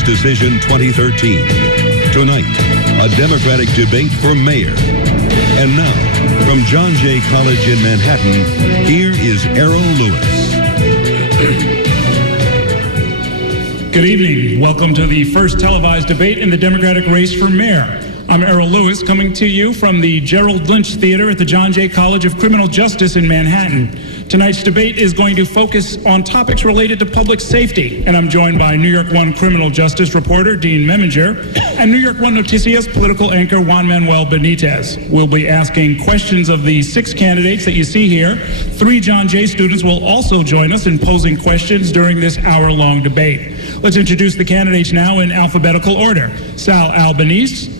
Justice Decision 2013. Tonight, a Democratic debate for mayor. And now, from John Jay College in Manhattan, here is Errol Lewis. Good evening. Welcome to the first televised debate in the Democratic race for mayor. I'm Errol Lewis, coming to you from the Gerald Lynch Theater at the John Jay College of Criminal Justice in Manhattan. Tonight's debate is going to focus on topics related to public safety, and I'm joined by New York 1 criminal justice reporter Dean Meminger and New York 1 Noticias political anchor Juan Manuel Benitez. We'll be asking questions of the 6 candidates that you see here. 3 John Jay students will also join us in posing questions during this hour-long debate. Let's introduce the candidates now in alphabetical order. Sal Albanese,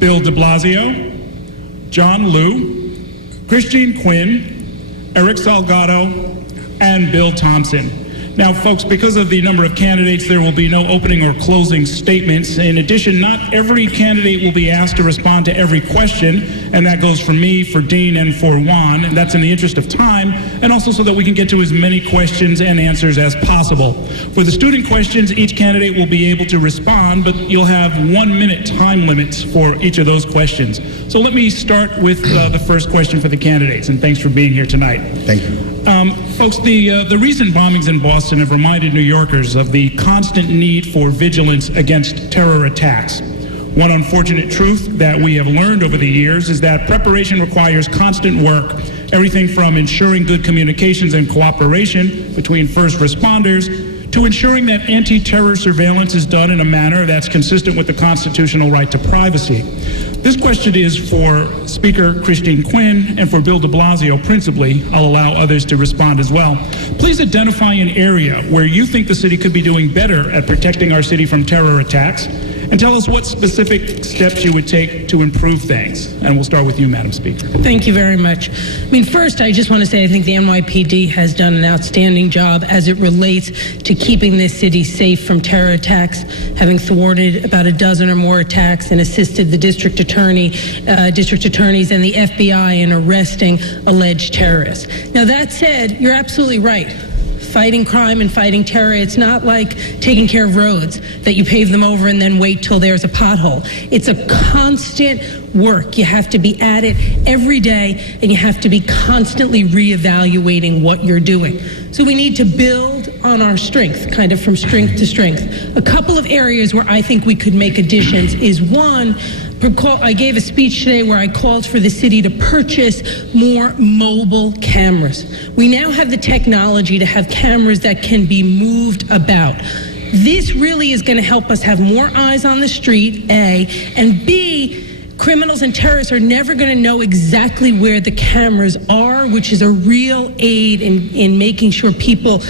Bill de Blasio, John Liu, Christine Quinn, Erick Salgado, and Bill Thompson. Now, folks, because of the number of candidates, there will be no opening or closing statements. In addition, not every candidate will be asked to respond to every question, and that goes for me, for Dean, and for Juan, and that's in the interest of time, and also so that we can get to as many questions and answers as possible. For the student questions, each candidate will be able to respond, but you'll have 1-minute time limits for each of those questions. So let me start with the first question for the candidates, and thanks for being here tonight. Thank you. Folks, the recent bombings in Boston have reminded New Yorkers of the constant need for vigilance against terror attacks. One unfortunate truth that we have learned over the years is that preparation requires constant work, everything from ensuring good communications and cooperation between first responders to ensuring that anti-terror surveillance is done in a manner that's consistent with the constitutional right to privacy. This question is for Speaker Christine Quinn and for Bill de Blasio principally. I'll allow others to respond as well. Please identify an area where you think the city could be doing better at protecting our city from terror attacks, and tell us what specific steps you would take to improve things. And we'll start with you, Madam Speaker. Thank you very much. First, I just want to say I think the NYPD has done an outstanding job as it relates to keeping this city safe from terror attacks, having thwarted about a dozen or more attacks and assisted the district attorneys and the FBI in arresting alleged terrorists. Now, that said, you're absolutely right. Fighting crime and fighting terror, it's not like taking care of roads that you pave them over and then wait till there's a pothole. It's a constant work. You have to be at it every day, and you have to be constantly reevaluating what you're doing. So we need to build on our strength, kind of from strength to strength. A couple of areas where I think we could make additions is one, I gave a speech today where I called for the city to purchase more mobile cameras. We now have the technology to have cameras that can be moved about. This really is going to help us have more eyes on the street, A, and B, criminals and terrorists are never going to know exactly where the cameras are, which is a real aid in making sure people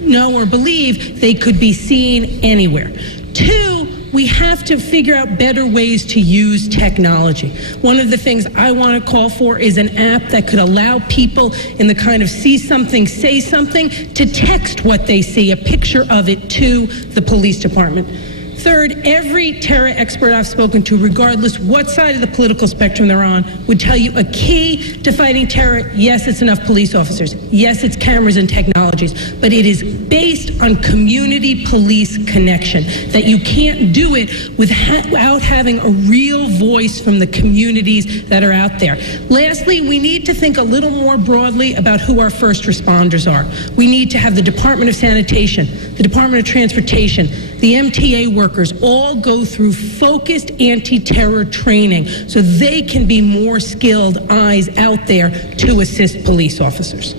know or believe they could be seen anywhere. Two, we have to figure out better ways to use technology. One of the things I want to call for is an app that could allow people in the kind of see something, say something, to text what they see, a picture of it to the police department. Third, every terror expert I've spoken to, regardless what side of the political spectrum they're on, would tell you a key to fighting terror, yes, it's enough police officers. Yes, it's cameras and technologies. But it is based on community police connection, that you can't do it without having a real voice from the communities that are out there. Lastly, we need to think a little more broadly about who our first responders are. We need to have the Department of Sanitation, the Department of Transportation, the MTA workers all go through focused anti-terror training so they can be more skilled eyes out there to assist police officers.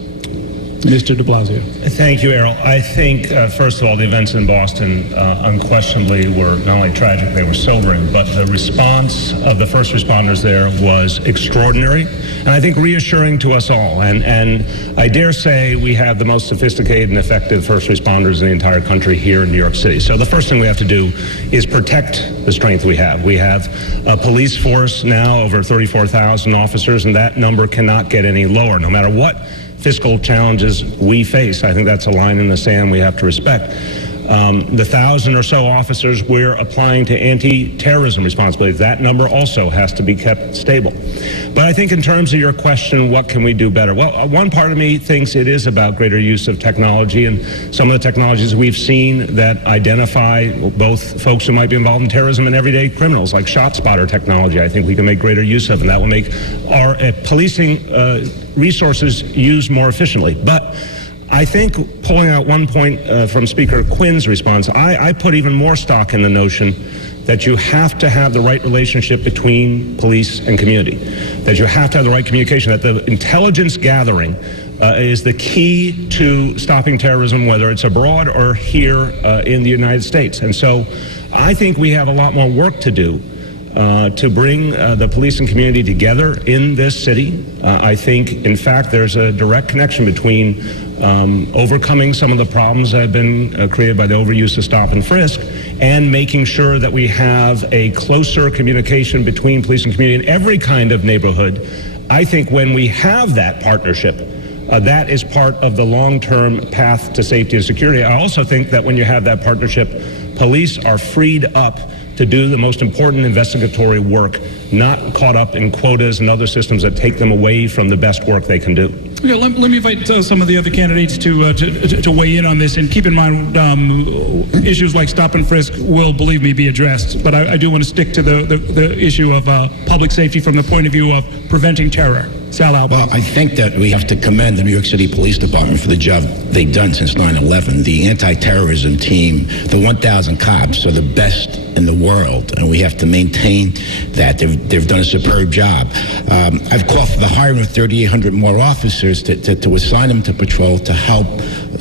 Mr. de Blasio. Thank you, Errol. I think, first of all, the events in Boston unquestionably were not only tragic, they were sobering, but the response of the first responders there was extraordinary, and I think reassuring to us all. And I dare say we have the most sophisticated and effective first responders in the entire country here in New York City. So the first thing we have to do is protect the strength we have. We have a police force now over 34,000 officers, and that number cannot get any lower, no matter what fiscal challenges we face. I think that's a line in the sand we have to respect. The 1,000 or so officers we're applying to anti-terrorism responsibilities, that number also has to be kept stable. But I think in terms of your question, what can we do better? Well, one part of me thinks it is about greater use of technology, and some of the technologies we've seen that identify both folks who might be involved in terrorism and everyday criminals, like ShotSpotter technology, I think we can make greater use of, and that will make our policing resources used more efficiently. But I think, pulling out one point from Speaker Quinn's response, I put even more stock in the notion that you have to have the right relationship between police and community, that you have to have the right communication, that the intelligence gathering is the key to stopping terrorism, whether it's abroad or here in the United States. And so I think we have a lot more work to do to bring the police and community together in this city. I think, in fact, there's a direct connection between overcoming some of the problems that have been created by the overuse of stop and frisk, and making sure that we have a closer communication between police and community in every kind of neighborhood. I think when we have that partnership, that is part of the long-term path to safety and security. I also think that when you have that partnership, police are freed up to do the most important investigatory work, not caught up in quotas and other systems that take them away from the best work they can do. Okay, let me invite some of the other candidates to weigh in on this, and keep in mind issues like stop and frisk will, believe me, be addressed. But I do want to stick to the issue of public safety from the point of view of preventing terror. Salgado. Well, I think that we have to commend the New York City Police Department for the job they've done since 9/11. The anti-terrorism team, the 1,000 cops, are the best in the world, and we have to maintain that. They've done a superb job. I've called for the hiring of 3,800 more officers to assign them to patrol to help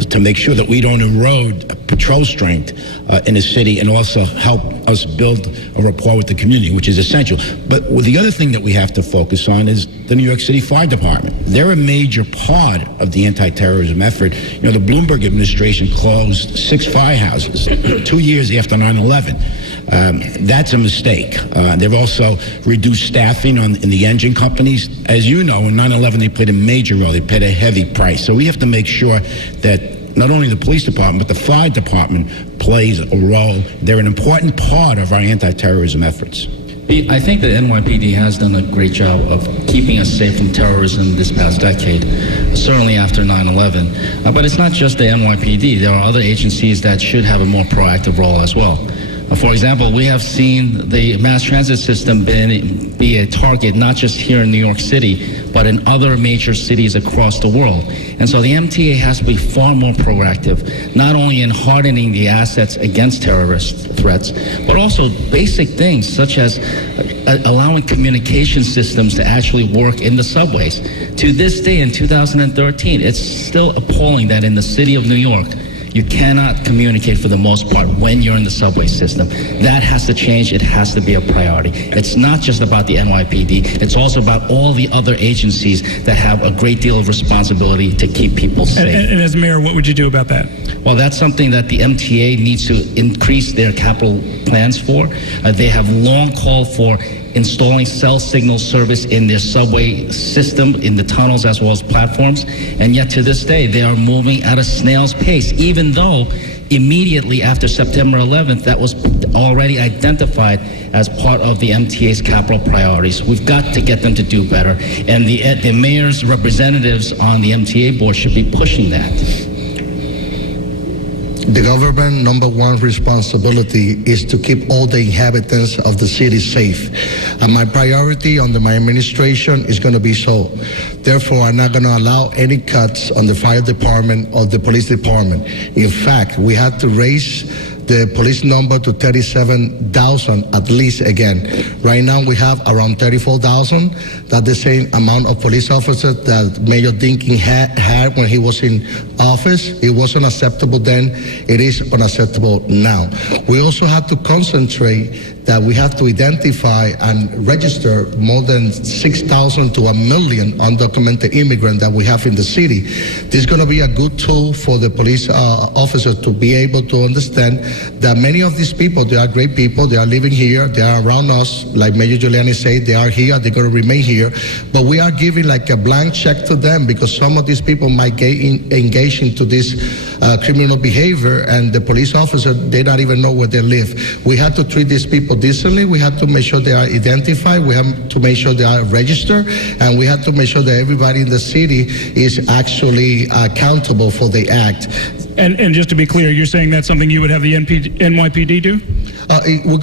to make sure that we don't erode patrol strength in the city, and also help us build a rapport with the community, which is essential. But the other thing that we have to focus on is the New York City Fire Department. They're a major part of the anti-terrorism effort. You know, the Bloomberg administration closed 6 firehouses 2 years after 9/11. That's a mistake. They've also reduced staffing in the engine companies. As you know, in 9/11, they played a major role. They paid a heavy price. So we have to make sure that not only the police department, but the fire department plays a role. They're an important part of our anti-terrorism efforts. I think that NYPD has done a great job of keeping us safe from terrorism this past decade, certainly after 9/11. But it's not just the NYPD. There are other agencies that should have a more proactive role as well. For example, we have seen the mass transit system be a target not just here in New York City, but in other major cities across the world. And so the MTA has to be far more proactive, not only in hardening the assets against terrorist threats, but also basic things such as allowing communication systems to actually work in the subways. To this day, in 2013, it's still appalling that in the city of New York, you cannot communicate for the most part when you're in the subway system. That has to change. It has to be a priority. It's not just about the NYPD. It's also about all the other agencies that have a great deal of responsibility to keep people safe. And as mayor, what would you do about that? Well, that's something that the MTA needs to increase their capital plans for. They have long called for installing cell signal service in their subway system, in the tunnels as well as platforms. And yet to this day, they are moving at a snail's pace, even though immediately after September 11th, that was already identified as part of the MTA's capital priorities. We've got to get them to do better. And the mayor's representatives on the MTA board should be pushing that. The government number one responsibility is to keep all the inhabitants of the city safe. And my priority under my administration is going to be so. Therefore, I'm not going to allow any cuts on the fire department or the police department. In fact, we had to raise the police number to 37,000 at least again. Right now we have around 34,000. That's the same amount of police officers that Mayor Dinkin had when he was in office. It wasn't acceptable then. It is unacceptable now. We also have to concentrate that we have to identify and register more than 6,000 to 1 million undocumented immigrants that we have in the city. This is going to be a good tool for the police officers to be able to understand that many of these people, they are great people, they are living here, they are around us, like Mayor Giuliani said, they are here, they're going to remain here, but we are giving like a blank check to them because some of these people might get engaged into this criminal behavior, and the police officer, they don't even know where they live. We have to treat these people decently. We have to make sure they are identified. We have to make sure they are registered, and we have to make sure that everybody in the city is actually accountable for the act. And just to be clear, you're saying that's something you would have the NYPD do? We're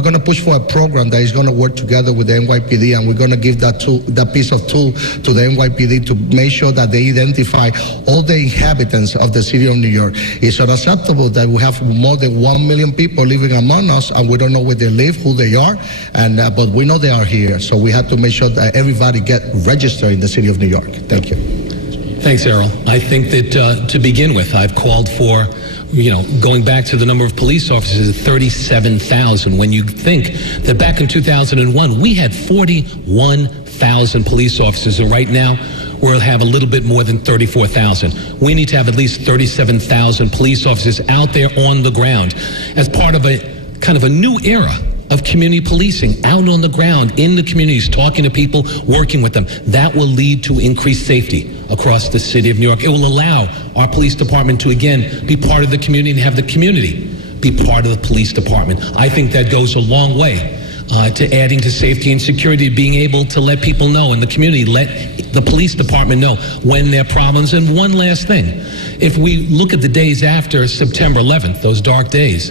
gonna push for a program that is gonna work together with the NYPD, and we're gonna give that piece of tool to the NYPD to make sure that they identify all the inhabitants of the city of New York. It's unacceptable that we have more than 1 million people living among us, and we don't know where they live, who they are, and but we know they are here. So we have to make sure that everybody get registered in the city of New York. Thank you. Thanks, Errol. I think that to begin with, I've called for, going back to the number of police officers, 37,000. When you think that back in 2001, we had 41,000 police officers, and right now we'll have a little bit more than 34,000. We need to have at least 37,000 police officers out there on the ground as part of a kind of a new era of community policing, out on the ground, in the communities, talking to people, working with them. That will lead to increased safety across the city of New York. It will allow our police department to, again, be part of the community and have the community be part of the police department. I think that goes a long way to adding to safety and security, being able to let people know in the community, let the police department know when there are problems. And one last thing, if we look at the days after September 11th, those dark days,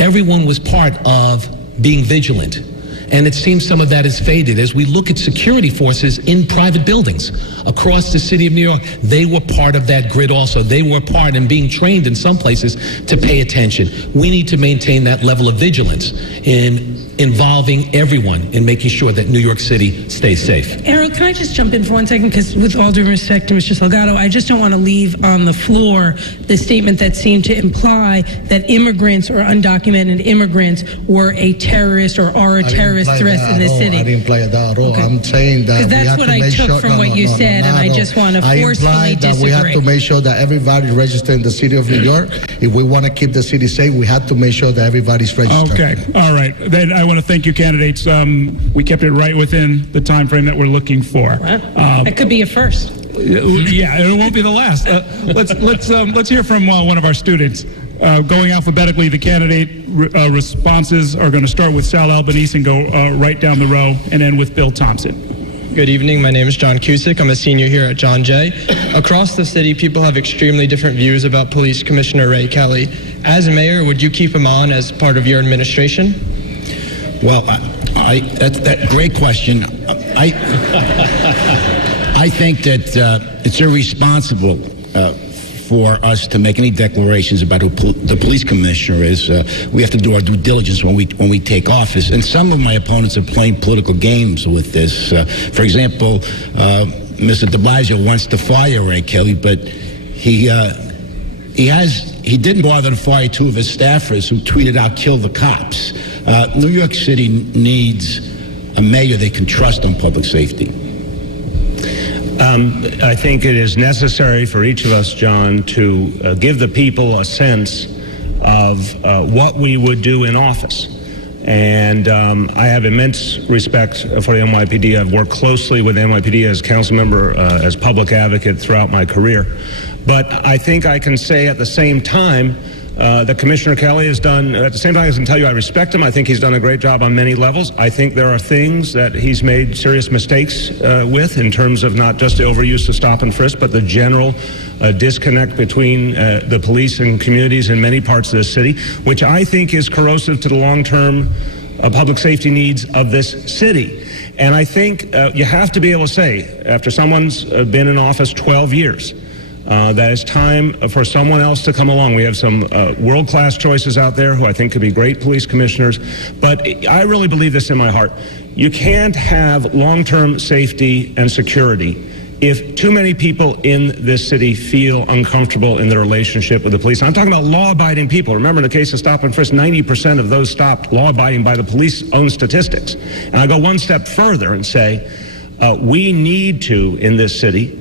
everyone was part of being vigilant. And it seems some of that has faded. As we look at security forces in private buildings across the city of New York, they were part of that grid also. They were part and being trained in some places to pay attention. We need to maintain that level of vigilance in involving everyone in making sure that New York City stays safe. Errol, can I just jump in for 1 second? Because with all due respect to Mr. Salgado, I just don't want to leave on the floor the statement that seemed to imply that immigrants or undocumented immigrants were a terrorist or are a terrorist threat in the city. I didn't imply that at all. Okay. I'm saying that because that's what I took from what you said, and I just want to forcefully disagree. We have to make sure that everybody registered in the city of New York. If we want to keep the city safe, we have to make sure that everybody's registered. Okay, all right. Then I want to thank you, candidates. We kept it right within the time frame that we're looking for. That could be a first. Yeah, it won't be the last. Let's hear from one of our students. Going alphabetically, the candidate responses are going to start with Sal Albanese and go right down the row and end with Bill Thompson. Good evening. My name is John Cusick. I'm a senior here at John Jay. Across the city, people have extremely different views about Police Commissioner Ray Kelly. As mayor, would you keep him on as part of your administration? Well, that's that great question. I think that it's irresponsible for us to make any declarations about who the police commissioner is. We have to do our due diligence when we take office. And some of my opponents are playing political games with this. For example, Mr. de Blasio wants to fire Ray Kelly, but he didn't bother to fire two of his staffers who tweeted out, "Kill the cops." New York City needs a mayor they can trust on public safety. I think it is necessary for each of us, John, to give the people a sense of what we would do in office. And I have immense respect for the NYPD. I've worked closely with the NYPD as council member, as public advocate throughout my career. But I think I can say at the same time that Commissioner Kelly has done, at the same time I can tell you I respect him. I think he's done a great job on many levels. I think there are things that he's made serious mistakes with in terms of not just the overuse of stop and frisk, but the general disconnect between the police and communities in many parts of the city, which I think is corrosive to the long-term public safety needs of this city. And I think you have to be able to say, after someone's been in office 12 years, that it's time for someone else to come along. We have some world-class choices out there who I think could be great police commissioners, but I really believe this in my heart. You can't have long-term safety and security if too many people in this city feel uncomfortable in their relationship with the police, I'm talking about law-abiding people. Remember, in the case of stop and frisk, 90% of those stopped law-abiding by the police own statistics. And I go one step further and say, we need to, in this city,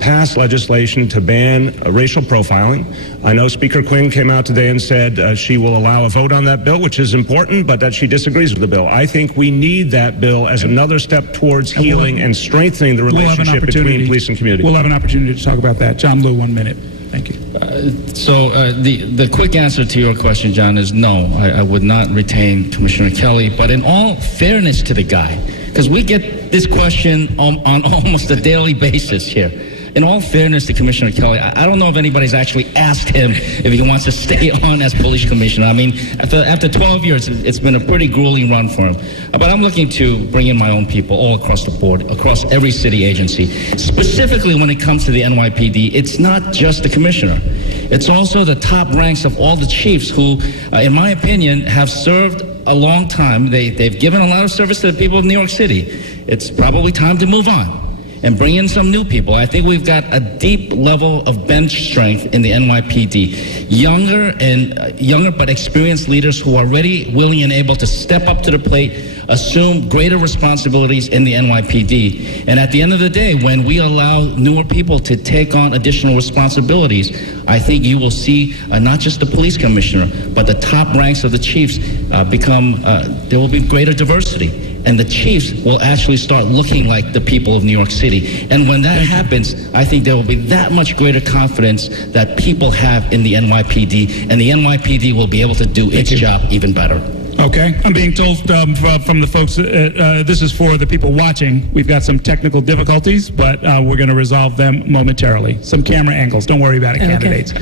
pass legislation to ban racial profiling. I know Speaker Quinn came out today and said she will allow a vote on that bill, which is important, but that she disagrees with the bill. I think we need that bill as another step towards healing and strengthening the relationship between police and community. We'll have an opportunity to talk about that. John Liu, 1 minute. Thank you. The quick answer to your question, John, is no. I would not retain Commissioner Kelly. But in all fairness to the guy, because we get this question on almost a daily basis here. In all fairness to Commissioner Kelly, I don't know if anybody's actually asked him if he wants to stay on as police commissioner. I mean, after 12 years, it's been a pretty grueling run for him. But I'm looking to bring in my own people all across the board, across every city agency. Specifically when it comes to the NYPD, it's not just the commissioner. It's also the top ranks of all the chiefs who, in my opinion, have served a long time. They've given a lot of service to the people of New York City. It's probably time to move on and bring in some new people. I think we've got a deep level of bench strength in the NYPD. Younger but experienced leaders who are ready, willing, and able to step up to the plate, assume greater responsibilities in the NYPD. And at the end of the day, when we allow newer people to take on additional responsibilities, I think you will see not just the police commissioner, but the top ranks of the chiefs there will be greater diversity. And the chiefs will actually start looking like the people of New York City. And when that happens, I think there will be that much greater confidence that people have in the NYPD, and the NYPD will be able to do its job even better. Okay. I'm being told from the folks, this is for the people watching. We've got some technical difficulties, but we're going to resolve them momentarily. Some camera angles. Don't worry about it, candidates.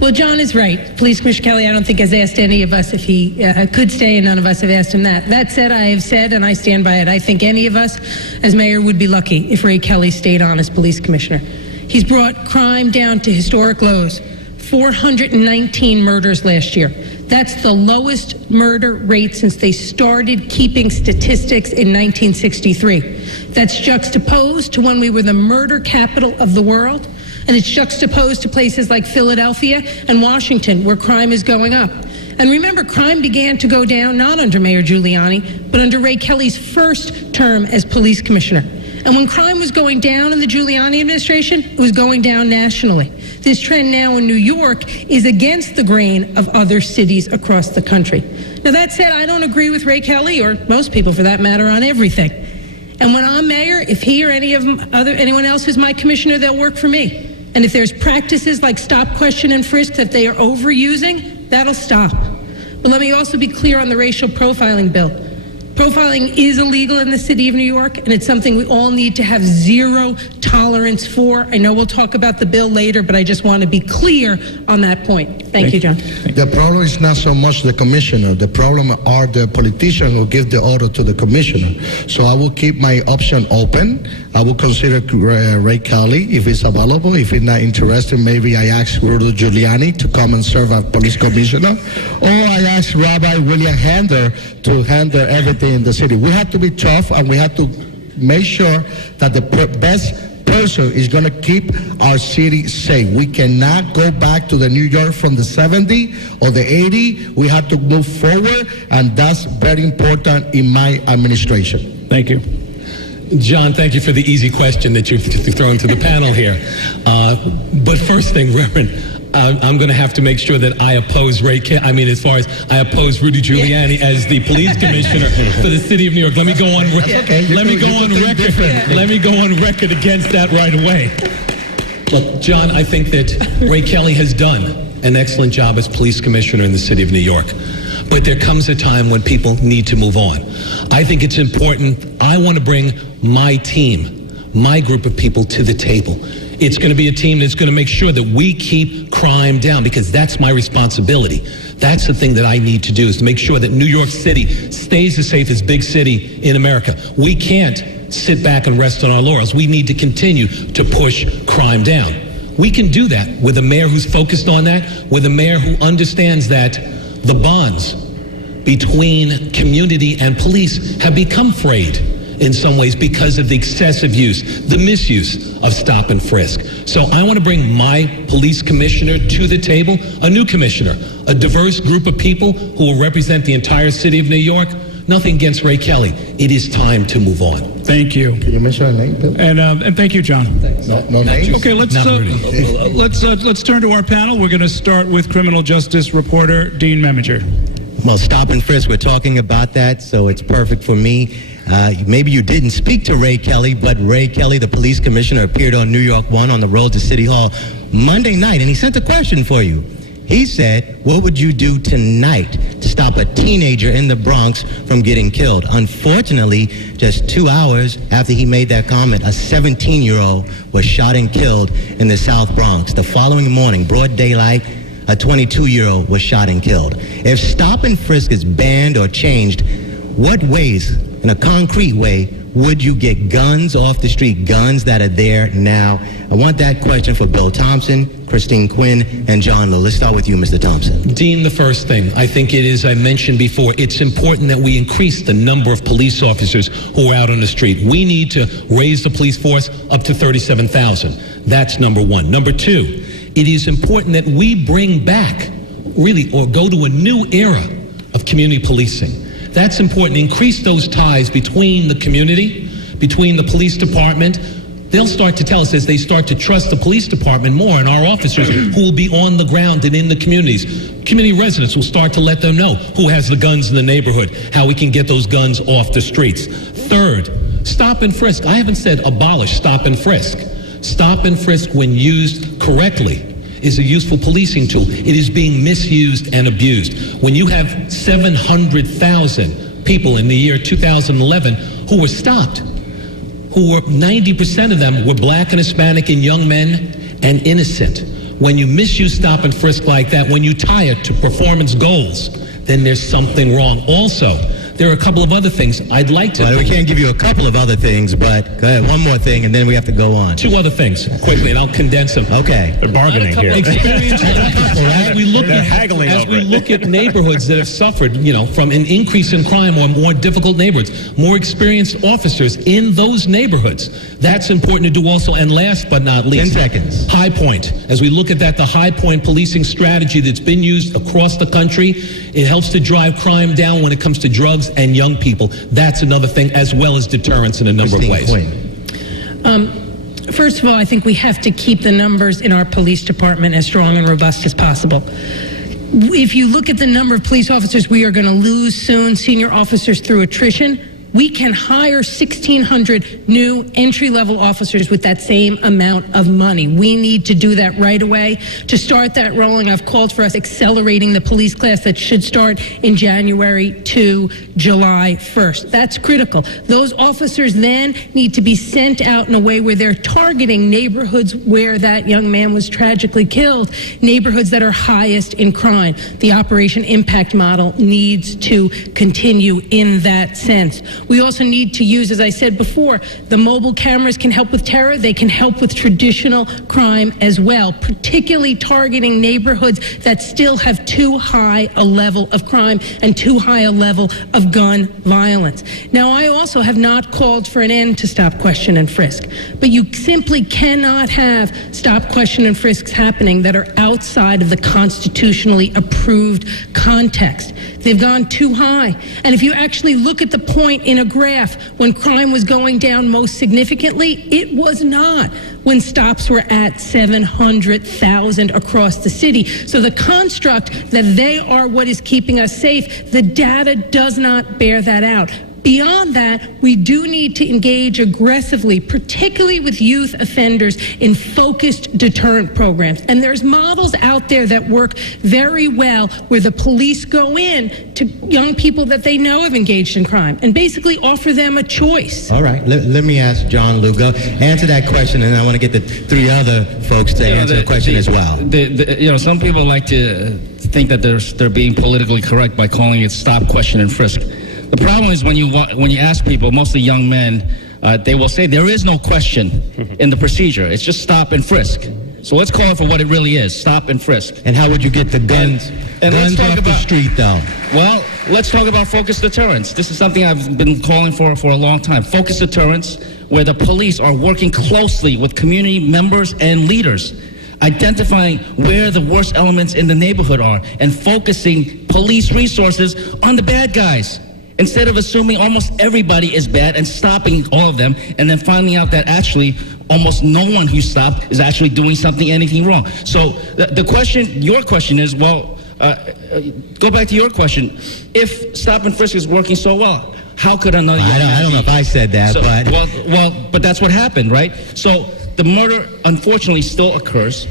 Well, John is right. Police Commissioner Kelly, I don't think has asked any of us if he could stay, and none of us have asked him that. That said, I have said, and I stand by it, I think any of us as mayor would be lucky if Ray Kelly stayed on as police commissioner. He's brought crime down to historic lows. 419 murders last year. That's the lowest murder rate since they started keeping statistics in 1963. That's juxtaposed to when we were the murder capital of the world, and it's juxtaposed to places like Philadelphia and Washington, where crime is going up. And remember, crime began to go down not under Mayor Giuliani, but under Ray Kelly's first term as police commissioner. And when crime was going down in the Giuliani administration, it was going down nationally. This trend now in New York is against the grain of other cities across the country. Now, that said, I don't agree with Ray Kelly, or most people for that matter, on everything. And when I'm mayor, if he or anyone else is my commissioner, they'll work for me. And if there's practices like stop, question, and frisk that they are overusing, that'll stop. But let me also be clear on the racial profiling bill. Profiling is illegal in the city of New York, and it's something we all need to have zero tolerance for. I know we'll talk about the bill later, but I just want to be clear on that point. Thank you, John. The problem is not so much the commissioner. The problem are the politicians who give the order to the commissioner. So I will keep my option open. I will consider Ray Kelly if he's available. If he's not interested, maybe I ask Rudy Giuliani to come and serve as police commissioner. Or I ask Rabbi William Hander to handle everything in the city. We have to be tough, and we have to make sure that the best person is going to keep our city safe. We cannot go back to the New York from the 70s or the 80s. We have to move forward, and that's very important in my administration. Thank you. John, thank you for the easy question that you've thrown to the panel here. But first thing, Reverend, I'm going to have to make sure that I oppose as far as I oppose Rudy Giuliani as the police commissioner for the city of New York. Let me go on record. Let me go on record against that right away. Look, John, I think that Ray Kelly has done an excellent job as police commissioner in the city of New York. But there comes a time when people need to move on. I think it's important. I want to bring my team, my group of people to the table. It's going to be a team that's going to make sure that we keep crime down, because that's my responsibility. That's the thing that I need to do, is to make sure that New York City stays the safest big city in America. We can't sit back and rest on our laurels. We need to continue to push crime down. We can do that with a mayor who's focused on that, with a mayor who understands that the bonds between community and police have become frayed in some ways because of the excessive use, the misuse of stop and frisk. So I want to bring my police commissioner to the table, a new commissioner, a diverse group of people who will represent the entire city of New York. Nothing against Ray Kelly. It is time to move on. Thank you. Can you mention a name, Bill? And thank you, John. No names? Okay, let's turn to our panel. We're going to start with criminal justice reporter Dean Meminger. Well, stop and frisk, we're talking about that, so it's perfect for me. Maybe you didn't speak to Ray Kelly, but Ray Kelly, the police commissioner, appeared on NY1 on the road to City Hall Monday night, and he sent a question for you. He said, what would you do tonight to stop a teenager in the Bronx from getting killed? Unfortunately, just 2 hours after he made that comment, a 17-year-old was shot and killed in the South Bronx. The following morning, broad daylight, a 22-year-old was shot and killed. If stop and frisk is banned or changed, what ways, in a concrete way, would you get guns off the street, guns that are there now? I want that question for Bill Thompson, Christine Quinn, and John Liu. Let's start with you, Mr. Thompson. Dean, the first thing, I think it is, I mentioned before, it's important that we increase the number of police officers who are out on the street. We need to raise the police force up to 37,000. That's number one. Number two, it is important that we bring back, really, or go to a new era of community policing. That's important. Increase those ties between the community, between the police department. They'll start to tell us as they start to trust the police department more and our officers who will be on the ground and in the communities. Community residents will start to let them know who has the guns in the neighborhood, how we can get those guns off the streets. Third, stop and frisk. I haven't said abolish stop and frisk. Stop and frisk, when used correctly, is a useful policing tool. It is being misused and abused. When you have 700,000 people in the year 2011 who were stopped, who were 90% of them were black and Hispanic and young men and innocent. When you misuse stop and frisk like that, when you tie it to performance goals, then there's something wrong. Also, there are a couple of other things I'd like to... Well, we can't give you a couple of other things, but go ahead, one more thing, and then we have to go on. Two other things, quickly, and I'll condense them. Okay. They're bargaining here. As we look at neighborhoods that have suffered, from an increase in crime or more difficult neighborhoods, more experienced officers in those neighborhoods, that's important to do also. And last but not least... 10 seconds. High Point. As we look at that, the High Point policing strategy that's been used across the country, it helps to drive crime down when it comes to drugs and young people. That's another thing, as well as deterrence in a number of ways. First of all, I think we have to keep the numbers in our police department as strong and robust as possible. If you look at the number of police officers we are going to lose soon, senior officers through attrition, we can hire 1,600 new entry-level officers with that same amount of money. We need to do that right away. To start that rolling, I've called for us accelerating the police class that should start in January to July 1st. That's critical. Those officers then need to be sent out in a way where they're targeting neighborhoods where that young man was tragically killed, neighborhoods that are highest in crime. The Operation Impact model needs to continue in that sense. We also need to use, as I said before, the mobile cameras can help with terror. They can help with traditional crime as well, particularly targeting neighborhoods that still have too high a level of crime and too high a level of gun violence. Now, I also have not called for an end to stop, question, and frisk, but you simply cannot have stop, question, and frisks happening that are outside of the constitutionally approved context. They've gone too high. And if you actually look at the point in a graph when crime was going down most significantly, it was not when stops were at 700,000 across the city. So the construct that they are what is keeping us safe, the data does not bear that out. Beyond that, we do need to engage aggressively, particularly with youth offenders, in focused deterrent programs. And there's models out there that work very well where the police go in to young people that they know have engaged in crime and basically offer them a choice. All right. Let me ask John Liu. Go answer that question, and I want to get the three other folks to answer the question as well. Some people like to think that they're being politically correct by calling it stop, question, and frisk. The problem is when you ask people, mostly young men, they will say there is no question in the procedure. It's just stop and frisk. So let's call it for what it really is, stop and frisk. And how would you get the guns off the street, though? Well, let's talk about focused deterrence. This is something I've been calling for a long time. Focused deterrence, where the police are working closely with community members and leaders, identifying where the worst elements in the neighborhood are, and focusing police resources on the bad guys, instead of assuming almost everybody is bad and stopping all of them, and then finding out that actually almost no one who stopped is actually doing anything wrong. So your question is, well, go back to your question. If stop and frisk is working so well, how could another? I don't know if I said that, but but that's what happened, right? So the murder, unfortunately, still occurs.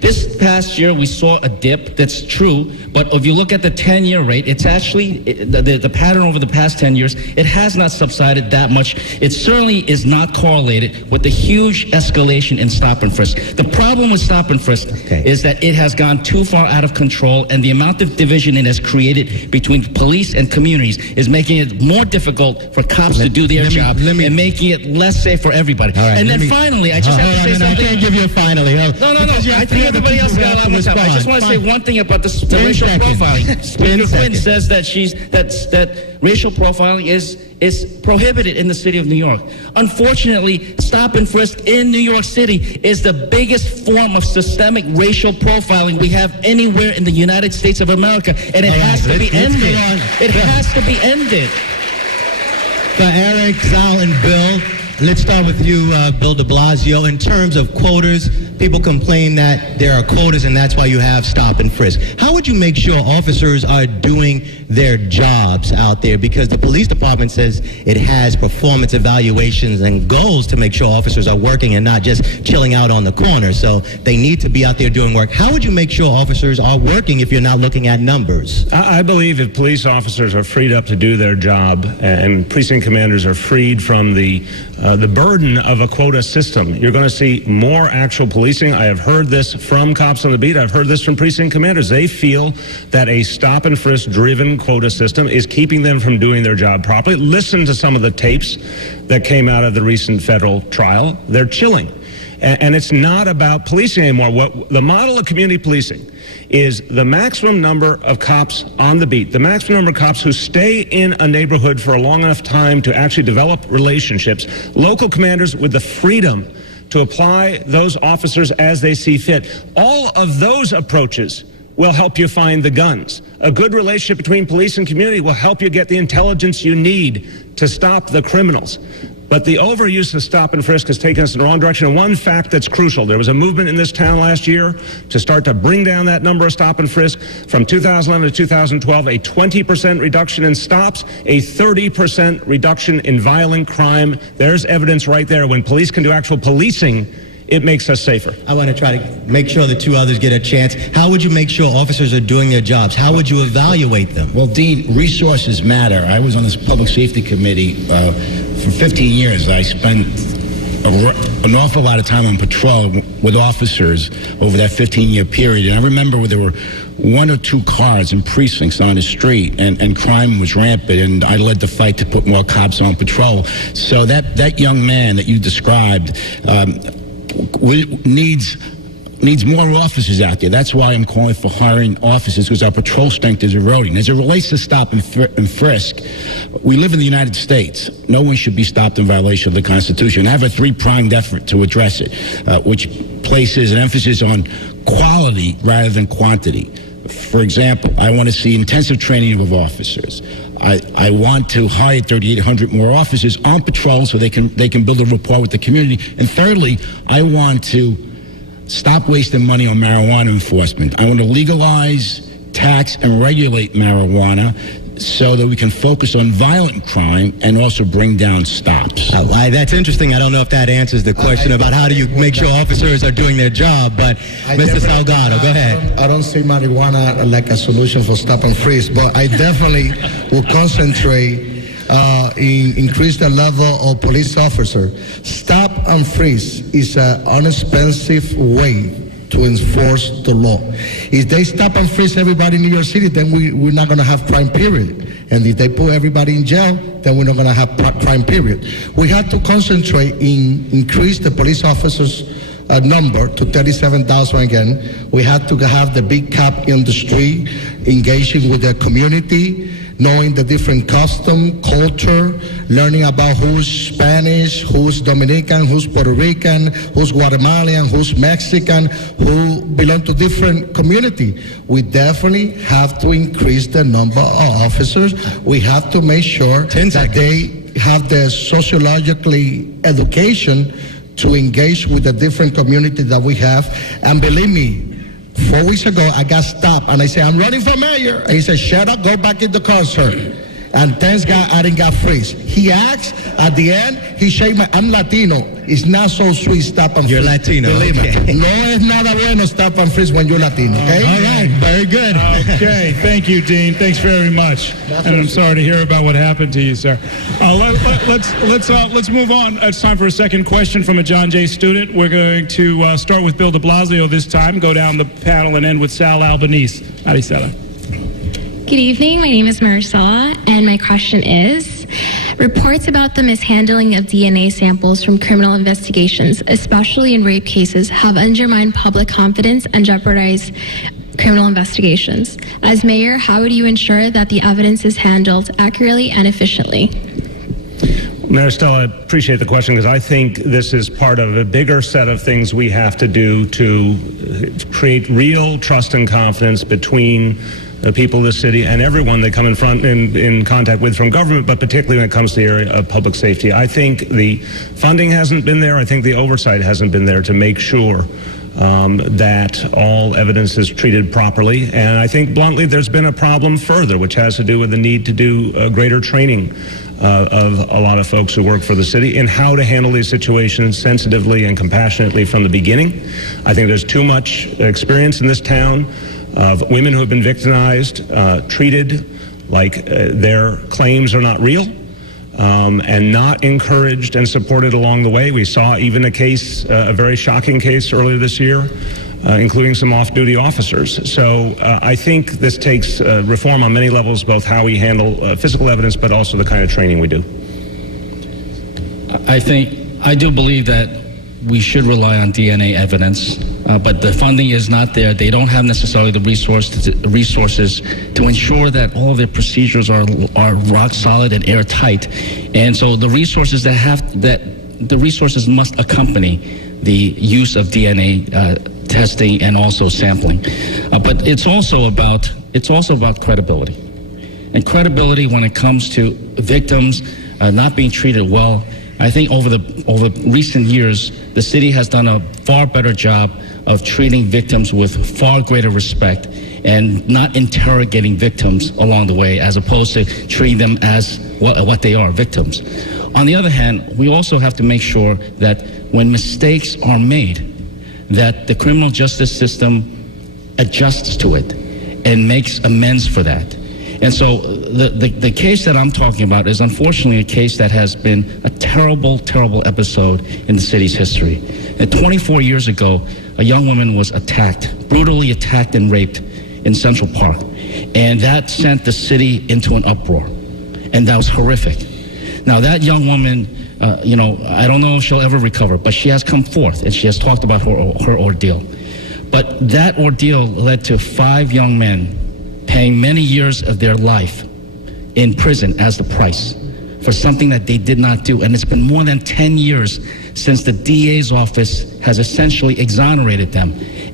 This past year, we saw a dip. That's true. But if you look at the 10-year rate, it's actually, the pattern over the past 10 years, it has not subsided that much. It certainly is not correlated with the huge escalation in stop and frisk. The problem with stop and frisk is that it has gone too far out of control, and the amount of division it has created between police and communities is making it more difficult for cops to do their job and making it less safe for everybody. Right, and then finally, I just have to say something. I can't give you a finally. No. I think everybody else got a lot more time. I just want to say one thing about the racial profiling. Speaker Quinn says that racial profiling is prohibited in the city of New York. Unfortunately, stop and frisk in New York City is the biggest form of systemic racial profiling we have anywhere in the United States of America, and it has to be ended. It has to be ended. Erick, Sal, and Bill, let's start with you, Bill de Blasio. In terms of quotas, people complain that there are quotas and that's why you have stop and frisk. How would you make sure officers are doing their jobs out there? Because the police department says it has performance evaluations and goals to make sure officers are working and not just chilling out on the corner. So they need to be out there doing work. How would you make sure officers are working if you're not looking at numbers? I believe if police officers are freed up to do their job and precinct commanders are freed from the burden of a quota system, you're going to see more actual policing. I have heard this from cops on the beat. I've heard this from precinct commanders. They feel that a stop and frisk driven quota system is keeping them from doing their job properly. Listen to some of the tapes that came out of the recent federal trial. They're chilling. And it's not about policing anymore. What the model of community policing is the maximum number of cops on the beat, the maximum number of cops who stay in a neighborhood for a long enough time to actually develop relationships, local commanders with the freedom to apply those officers as they see fit. All of those approaches will help you find the guns. A good relationship between police and community will help you get the intelligence you need to stop the criminals. But the overuse of stop and frisk has taken us in the wrong direction. And one fact that's crucial, there was a movement in this town last year to start to bring down that number of stop and frisk. From 2011 to 2012, a 20% reduction in stops, a 30% reduction in violent crime. There's evidence right there. When police can do actual policing, it makes us safer. I want to try to make sure the two others get a chance. How would you make sure officers are doing their jobs? How would you evaluate them? Well, Dean, resources matter. I was on this public safety committee for 15 years. I spent an awful lot of time on patrol with officers over that 15-year period. And I remember there were one or two cars in precincts on the street, and crime was rampant, and I led the fight to put more cops on patrol. So that young man that you described needs more officers out there. That's why I'm calling for hiring officers, because our patrol strength is eroding. As it relates to stop and frisk, we live in the United States. No one should be stopped in violation of the Constitution. I have a three-pronged effort to address it, which places an emphasis on quality rather than quantity. For example, I want to see intensive training of officers. I want to hire 3,800 more officers on patrol so they can build a rapport with the community. And thirdly, I want to stop wasting money on marijuana enforcement. I want to legalize, tax, and regulate marijuana so that we can focus on violent crime and also bring down stops. That's interesting. I don't know if that answers the question about how do you make sure officers are doing their job, but Mr. Salgado, go ahead. I don't see marijuana like a solution for stop and frisk, but I definitely will concentrate increase the level of police officer. Stop and frisk is an inexpensive way to enforce the law. If they stop and frisk everybody in New York City, then we're not going to have crime, period. And if they put everybody in jail, then we're not going to have crime, period. We have to concentrate in increase the police officers' number to 37,000 again. We had to have the big cap in the street, engaging with the community, knowing the different custom, culture, learning about who's Spanish, who's Dominican, who's Puerto Rican, who's Guatemalan, who's Mexican, who belong to different community. We definitely have to increase the number of officers. We have to make sure that they have the sociologically education to engage with the different communities that we have. And believe me, 4 weeks ago, I got stopped, and I said, I'm running for mayor. And he said, shut up, go back in the car, sir. And thanks God I didn't get frisked. He asked, at the end, he shake my, I'm Latino. It's not so sweet, stop and frisk. You're Latino, Believe okay. me. No es nada bueno, stop and frisk when you're Latino, okay? All right, very good. Okay, thank you, Dean. Thanks very much. And I'm sorry to hear about what happened to you, sir. Let's move on. It's time for a second question from a John Jay student. We're going to start with Bill de Blasio this time, go down the panel, and end with Sal Albanese. Marisela. Good evening. My name is Maricela, and my question is, reports about the mishandling of DNA samples from criminal investigations, especially in rape cases, have undermined public confidence and jeopardized criminal investigations. As mayor, how would you ensure that the evidence is handled accurately and efficiently? Maristella, I appreciate the question because I think this is part of a bigger set of things we have to do to create real trust and confidence between the people of the city and everyone they come in contact with from government, but particularly when it comes to the area of public safety. I think the funding hasn't been there. I think the oversight hasn't been there to make sure that all evidence is treated properly. And I think, bluntly, there's been a problem further, which has to do with the need to do greater training of a lot of folks who work for the city in how to handle these situations sensitively and compassionately from the beginning. I think there's too much experience in this town of women who have been victimized, treated like their claims are not real, and not encouraged and supported along the way. We saw even a case, a very shocking case earlier this year, including some off-duty officers. So I think this takes reform on many levels, both how we handle physical evidence, but also the kind of training we do. I do believe that we should rely on DNA evidence, but the funding is not there. They don't have necessarily the resources to ensure that all of their procedures are rock solid and airtight. And so the resources the resources must accompany the use of DNA testing and also sampling. But it's also about credibility. And credibility when it comes to victims not being treated well. I think over recent years, the city has done a far better job of treating victims with far greater respect and not interrogating victims along the way, as opposed to treating them as what they are, victims. On the other hand, we also have to make sure that when mistakes are made, that the criminal justice system adjusts to it and makes amends for that. And so the case that I'm talking about is unfortunately a case that has been a terrible, terrible episode in the city's history. And 24 years ago, a young woman was attacked, brutally attacked and raped in Central Park. And that sent the city into an uproar. And that was horrific. Now that young woman, I don't know if she'll ever recover, but she has come forth and she has talked about her ordeal. But that ordeal led to 5 young men paying many years of their life in prison as the price for something that they did not do. And it's been more than 10 years since the DA's office has essentially exonerated them.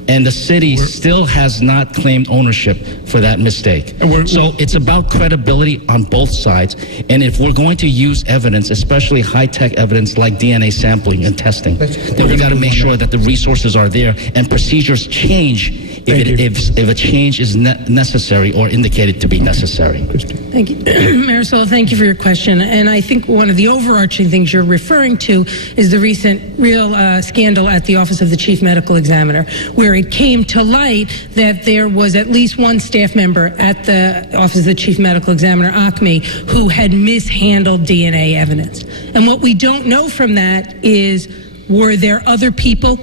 And the city still has not claimed ownership for that mistake. So it's about credibility on both sides. And if we're going to use evidence, especially high-tech evidence like DNA sampling and testing, then we got to make sure that the resources are there and procedures change if a change is necessary or indicated to be necessary. Thank you. Marisol, thank you for your question. And I think one of the overarching things you're referring to is the recent real scandal at the Office of the Chief Medical Examiner, where it came to light that there was at least one staff member at the Office of the Chief Medical Examiner, ACME, who had mishandled DNA evidence. And what we don't know from that is, were there other people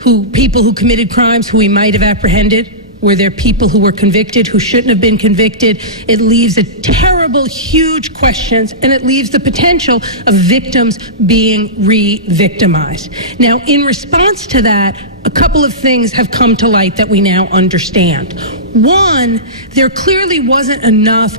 who committed crimes who we might have apprehended? where there are people who were convicted who shouldn't have been convicted. It leaves a terrible, huge questions, and it leaves the potential of victims being re-victimized. Now, in response to that, a couple of things have come to light that we now understand. One, there clearly wasn't enough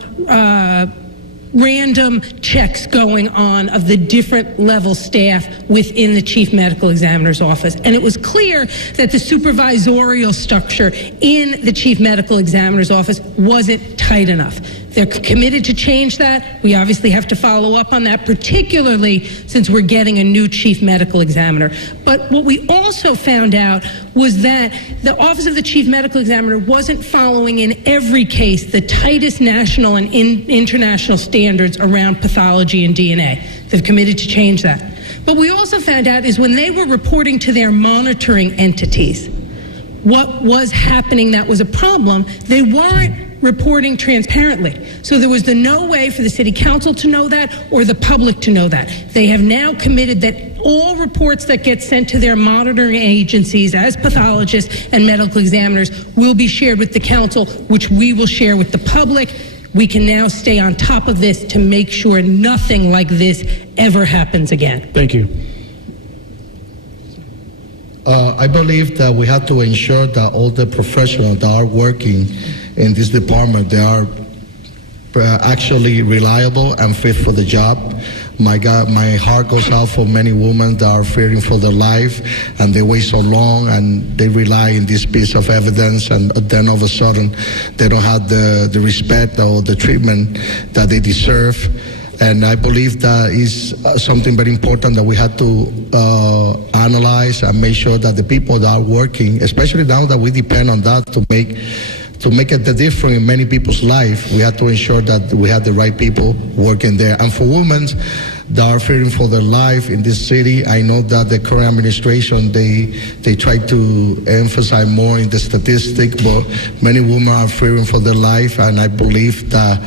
random checks going on of the different level staff within the chief medical examiner's office. And it was clear that the supervisorial structure in the chief medical examiner's office wasn't tight enough. They're committed to change that. We obviously have to follow up on that, particularly since we're getting a new chief medical examiner. But what we also found out was that the Office of the Chief Medical Examiner wasn't following in every case the tightest national and international standards around pathology and DNA. They've committed to change that. But we also found out is when they were reporting to their monitoring entities what was happening that was a problem, they weren't reporting transparently. So there was no way for the city council to know that or the public to know that. They have now committed that all reports that get sent to their monitoring agencies as pathologists and medical examiners will be shared with the council, which we will share with the public. We can now stay on top of this to make sure nothing like this ever happens again. Thank you. I believe that we have to ensure that all the professionals that are working in this department, they are actually reliable and fit for the job. My God, my heart goes out for many women that are fearing for their life, and they wait so long, and they rely on this piece of evidence, and then all of a sudden they don't have the respect or the treatment that they deserve. And I believe that is something very important that we have to analyze and make sure that the people that are working, especially now that we depend on that to make it the difference in many people's life, we have to ensure that we have the right people working there. And for women that are fearing for their life in this city, I know that the current administration, they try to emphasize more in the statistic, but many women are fearing for their life, and I believe that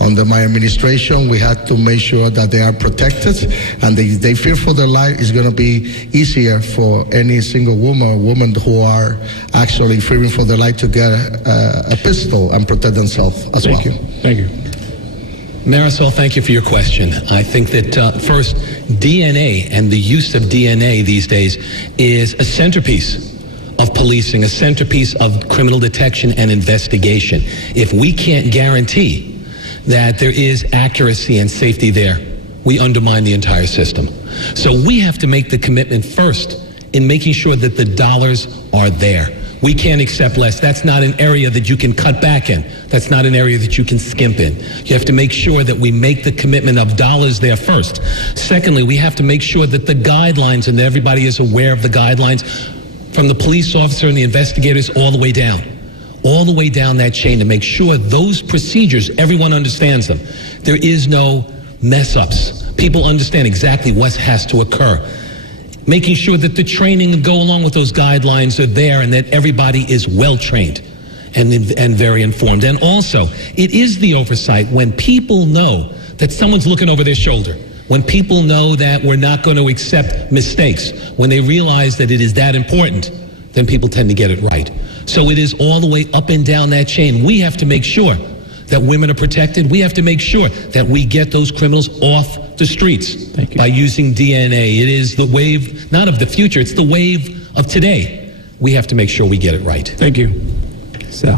under my administration, we have to make sure that they are protected, and they fear for their life. It's going to be easier for any single woman who are actually fearing for their life to get a pistol and protect themselves as well. Thank you. Marisol, thank you for your question. I think that first, DNA and the use of DNA these days is a centerpiece of policing, a centerpiece of criminal detection and investigation. If we can't guarantee that there is accuracy and safety there, we undermine the entire system. So we have to make the commitment first in making sure that the dollars are there. We can't accept less. That's not an area that you can cut back in. That's not an area that you can skimp in. You have to make sure that we make the commitment of dollars there first. Secondly, we have to make sure that the guidelines, and everybody is aware of the guidelines, from the police officer and the investigators all the way down that chain, to make sure those procedures, everyone understands them. There is no mess-ups. People understand exactly what has to occur. Making sure that the training that go along with those guidelines are there, and that everybody is well-trained and very informed. And also, it is the oversight when people know that someone's looking over their shoulder, when people know that we're not going to accept mistakes, when they realize that it is that important, then people tend to get it right. So it is all the way up and down that chain. We have to make sure that women are protected. We have to make sure that we get those criminals off the streets by using DNA. It is the wave, not of the future, it's the wave of today. We have to make sure we get it right. Thank you. So,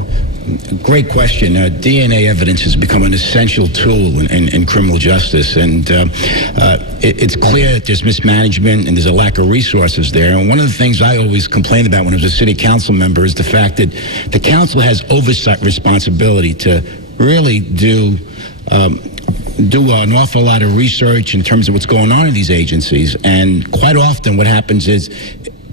great question. DNA evidence has become an essential tool in criminal justice, and it's clear that there's mismanagement and there's a lack of resources there. And one of the things I always complained about when I was a city council member is the fact that the council has oversight responsibility to really do an awful lot of research in terms of what's going on in these agencies. And quite often what happens is,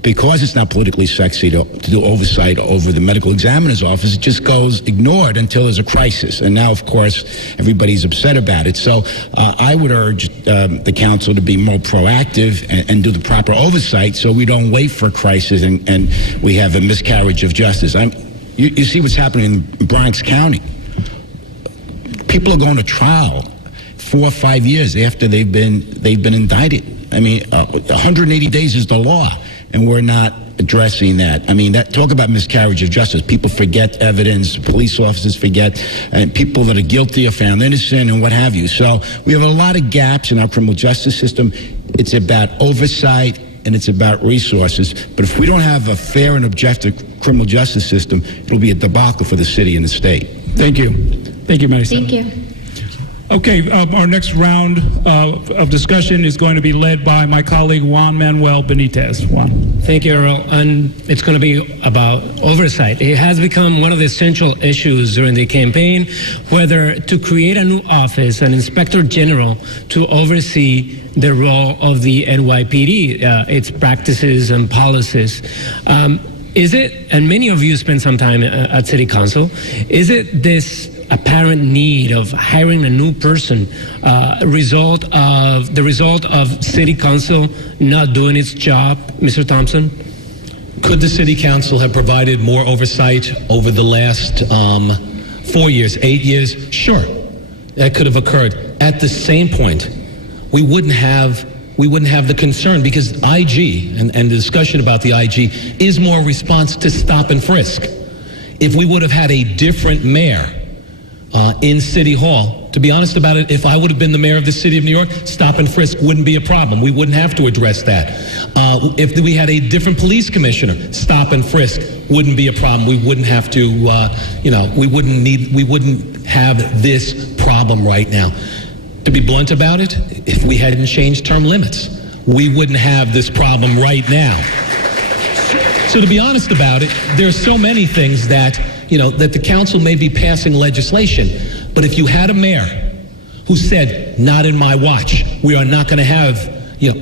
because it's not politically sexy to do oversight over the medical examiner's office, it just goes ignored until there's a crisis. And now, of course, everybody's upset about it. So I would urge the council to be more proactive and do the proper oversight so we don't wait for a crisis and we have a miscarriage of justice. You see what's happening in Bronx County. People are going to trial 4 or 5 years after they've been indicted. I mean, 180 days is the law, and we're not addressing that. I mean, talk about miscarriage of justice. People forget evidence, police officers forget, and people that are guilty are found innocent and what have you. So we have a lot of gaps in our criminal justice system. It's about oversight and it's about resources. But if we don't have a fair and objective criminal justice system, it'll be a debacle for the city and the state. Thank you. Thank you, Madison. Thank you. Okay, our next round of discussion is going to be led by my colleague Juan Manuel Benitez. Juan. Thank you, Earl. And it's going to be about oversight. It has become one of the central issues during the campaign, whether to create a new office, an inspector general, to oversee the role of the NYPD, its practices and policies. Is it, and many of you spend some time at City Council, is it this apparent need of hiring a new person the result of City Council not doing its job, Mr. Thompson? Could the City Council have provided more oversight over the last 4 years, 8 years? Sure, that could have occurred. At the same point, we wouldn't have the concern, because IG and the discussion about the IG is more a response to stop and frisk. If we would have had a different mayor in City Hall, to be honest about it, if I would have been the mayor of the city of New York, stop and frisk wouldn't be a problem. We wouldn't have to address that. If we had a different police commissioner, stop and frisk wouldn't be a problem. We wouldn't have to, we wouldn't have this problem right now. To be blunt about it, if we hadn't changed term limits, we wouldn't have this problem right now. So to be honest about it, there are so many things that the council may be passing legislation, but if you had a mayor who said, not in my watch, we are not going to have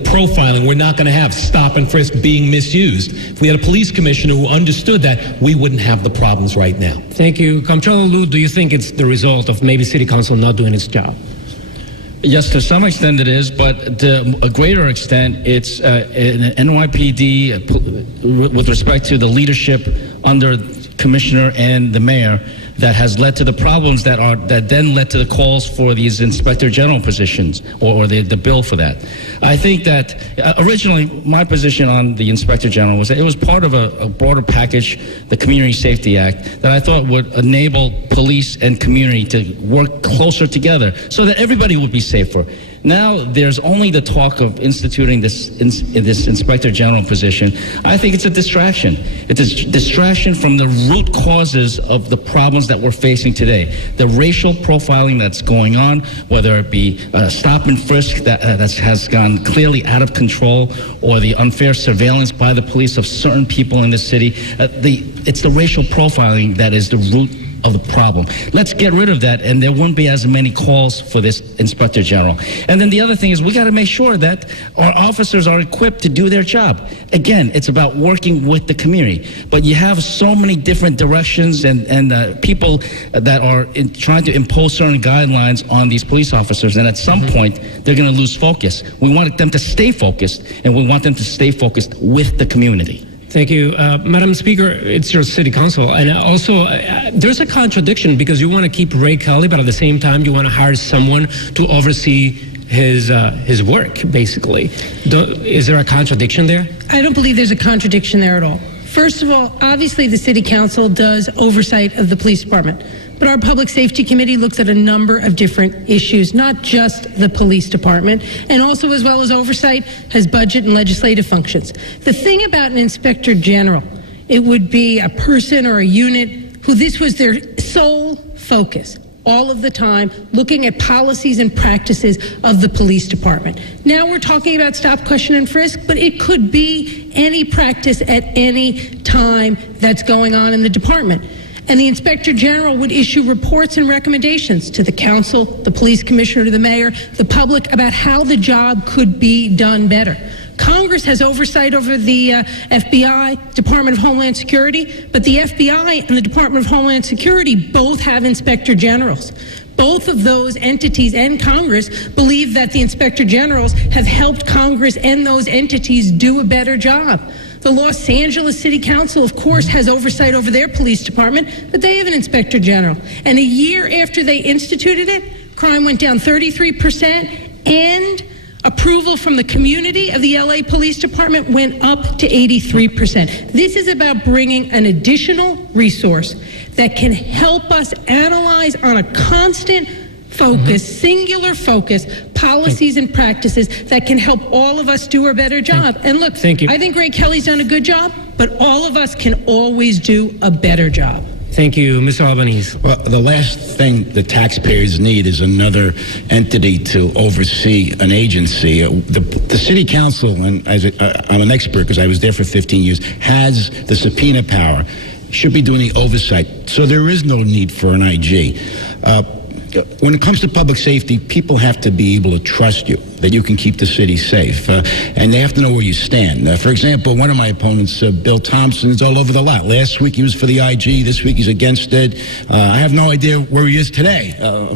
profiling, we're not going to have stop and frisk being misused. If we had a police commissioner who understood that, we wouldn't have the problems right now. Thank you. Comptroller Liu, do you think it's the result of maybe City Council not doing its job? Yes, to some extent it is, but to a greater extent, it's an NYPD with respect to the leadership under Commissioner and the mayor that has led to the problems that then led to the calls for these inspector general positions or the bill for that. I think that originally my position on the inspector general was that it was part of a broader package, the Community Safety Act, that I thought would enable police and community to work closer together so that everybody would be safer. Now there's only the talk of instituting this inspector general position. I think it's a distraction. It's a distraction from the root causes of the problems that we're facing today. The racial profiling that's going on, whether it be stop and frisk that has gone clearly out of control, or the unfair surveillance by the police of certain people in the city. It's the racial profiling that is the root of the problem. Let's get rid of that, and there wouldn't be as many calls for this inspector general. And then the other thing is we got to make sure that our officers are equipped to do their job. Again, it's about working with the community. But you have so many different directions and people that are trying to impose certain guidelines on these police officers, and at some point they're going to lose focus. We want them to stay focused, and we want them to stay focused with the community. Thank you. Madam Speaker, it's your City Council. And also, there's a contradiction because you want to keep Ray Kelly, but at the same time, you want to hire someone to oversee his work, basically. Is there a contradiction there? I don't believe there's a contradiction there at all. First of all, obviously the City Council does oversight of the police department. But our Public Safety Committee looks at a number of different issues, not just the police department, and also, as well as oversight, has budget and legislative functions. The thing about an inspector general, it would be a person or a unit who this was their sole focus all of the time, looking at policies and practices of the police department. Now we're talking about stop, question, and frisk, but it could be any practice at any time that's going on in the department. And the Inspector General would issue reports and recommendations to the council, the police commissioner, to the mayor, the public, about how the job could be done better. Congress has oversight over the FBI, Department of Homeland Security, but the FBI and the Department of Homeland Security both have inspector generals. Both of those entities and Congress believe that the inspector generals have helped Congress and those entities do a better job. The Los Angeles City Council, of course, has oversight over their police department, but they have an inspector general. And a year after they instituted it, crime went down 33%, and Approval from the community of the LA Police Department went up to 83%. This is about bringing an additional resource that can help us analyze on a constant focus, singular focus, policies and practices that can help all of us do a better job. And look, I think Ray Kelly's done a good job, but all of us can always do a better job. Thank you, Mr. Albanese. Well, the last thing the taxpayers need is another entity to oversee an agency. The city council, and I'm an expert because I was there for 15 years, has the subpoena power, should be doing the oversight. So there is no need for an IG. When it comes to public safety, people have to be able to trust you, that you can keep the city safe, and they have to know where you stand. For example, one of my opponents, Bill Thompson, is all over the lot. Last week he was for the IG, this week he's against it. I have no idea where he is today.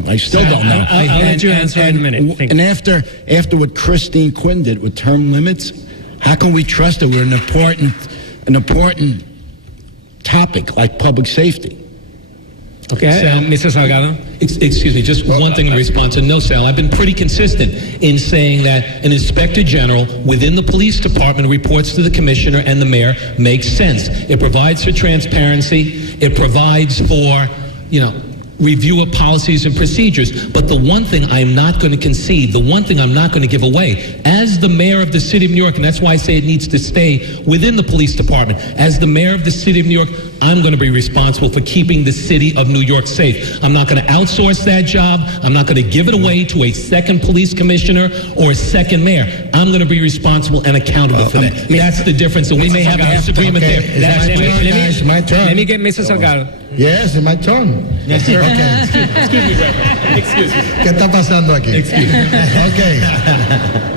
I still don't know. I'll let you answer in a minute. And after what Christine Quinn did with term limits, how can we trust that we're an important topic like public safety? Okay, Mr. Salgado. Excuse me, just one thing in response. And no, Sal, I've been pretty consistent in saying that an inspector general within the police department reports to the commissioner and the mayor makes sense. It provides for transparency. It provides for, review of policies and procedures. But the one thing I'm not going to concede, the one thing I'm not going to give away, as the mayor of the city of New York, and that's why I say it needs to stay within the police department, as the mayor of the city of New York, I'm going to be responsible for keeping the city of New York safe. I'm not going to outsource that job. I'm not going to give it away to a second police commissioner or a second mayor. I'm going to be responsible and accountable for that. That's the difference, and we may have a disagreement there. It's my turn. Let me get Mr. Salgado. Yes, it's my turn. Yes, sir. Okay. Excuse me, Reverend. Excuse me. ¿Qué está pasando aquí? Excuse me. Okay.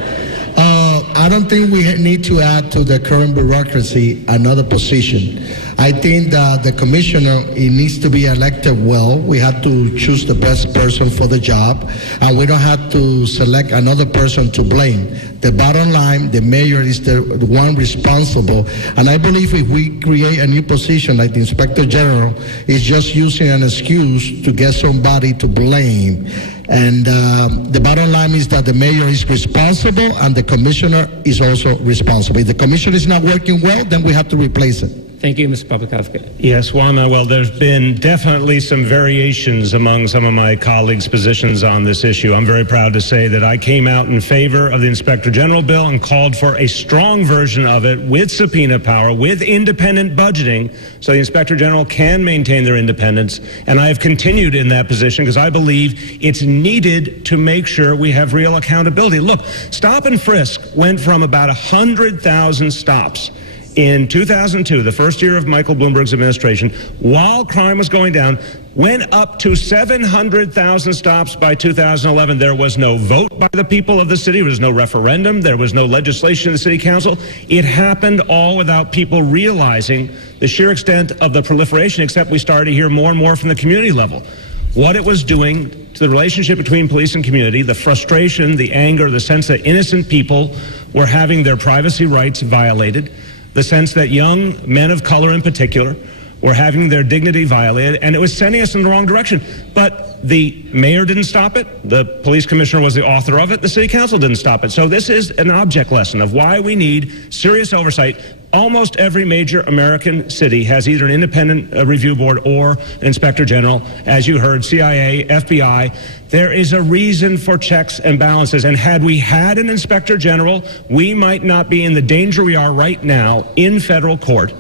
I don't think we need to add to the current bureaucracy another position. I think that the commissioner, he needs to be elected well. We have to choose the best person for the job, and we don't have to select another person to blame. The bottom line, the mayor is the one responsible, and I believe if we create a new position like the inspector general, is just using an excuse to get somebody to blame. And the bottom line is that the mayor is responsible and the commissioner is also responsible. If the commissioner is not working well, then we have to replace it. Thank you, Mr. Public Advocate. Yes, Juan Manuel, there's been definitely some variations among some of my colleagues' positions on this issue. I'm very proud to say that I came out in favor of the Inspector General bill and called for a strong version of it with subpoena power, with independent budgeting, so the Inspector General can maintain their independence. And I have continued in that position because I believe it's needed to make sure we have real accountability. Look, stop and frisk went from about 100,000 stops in 2002, the first year of Michael Bloomberg's administration, while crime was going down, went up to 700,000 stops by 2011. There was no vote by the people of the city. There was no referendum. There was no legislation in the city council. It happened all without people realizing the sheer extent of the proliferation, except we started to hear more and more from the community level what it was doing to the relationship between police and community, the frustration, the anger, the sense that innocent people were having their privacy rights violated, the sense that young men of color in particular were having their dignity violated, and it was sending us in the wrong direction. But the mayor didn't stop it. The police commissioner was the author of it. The city council didn't stop it. So this is an object lesson of why we need serious oversight. Almost every major American city has either an independent review board or an inspector general. As you heard, CIA, FBI. There is a reason for checks and balances. And had we had an inspector general, we might not be in the danger we are right now in federal court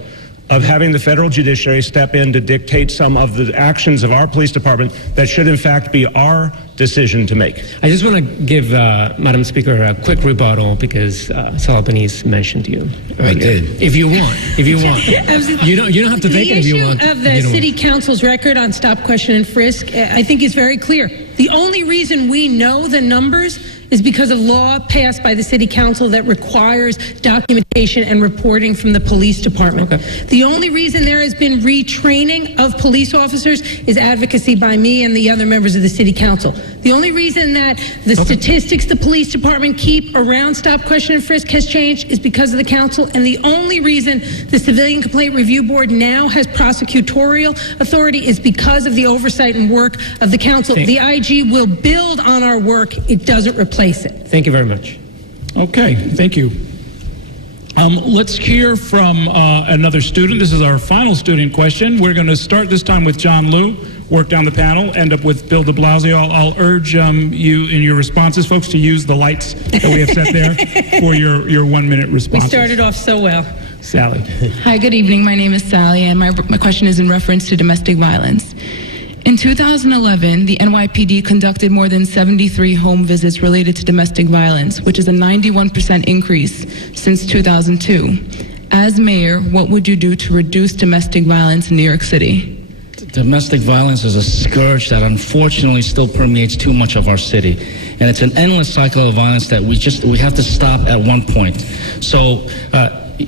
of having the federal judiciary step in to dictate some of the actions of our police department that should in fact be our decision to make. I just want to give Madam Speaker a quick rebuttal because Sal Albanese mentioned you earlier. I did. If you want. You don't have to take it if you want. The issue of the city council's record on stop, question, and frisk, I think is very clear. The only reason we know the numbers is because of law passed by the city council that requires documentation and reporting from the police department. Okay. The only reason there has been retraining of police officers is advocacy by me and the other members of the city council. The only reason that the statistics the police department keep around stop, question, and frisk has changed is because of the council, and the only reason the Civilian Complaint Review Board now has prosecutorial authority is because of the oversight and work of the council. The IG will build on our work. It doesn't replace it. Thank you very much. Okay, thank you. Let's hear from another student. This is our final student question. We're going to start this time with John Liu, work down the panel, end up with Bill de Blasio. I'll urge you in your responses, folks, to use the lights that we have set there for your 1 minute responses. We started off so well. Sally. Hi, good evening. My name is Sally, and my question is in reference to domestic violence. In 2011, the NYPD conducted more than 73 home visits related to domestic violence, which is a 91% increase since 2002. As mayor, what would you do to reduce domestic violence in New York City? Domestic violence is a scourge that unfortunately still permeates too much of our city. And it's an endless cycle of violence that we have to stop at one point. So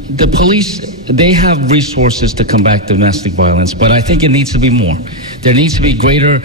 the police, they have resources to combat domestic violence, but I think it needs to be more. There needs to be greater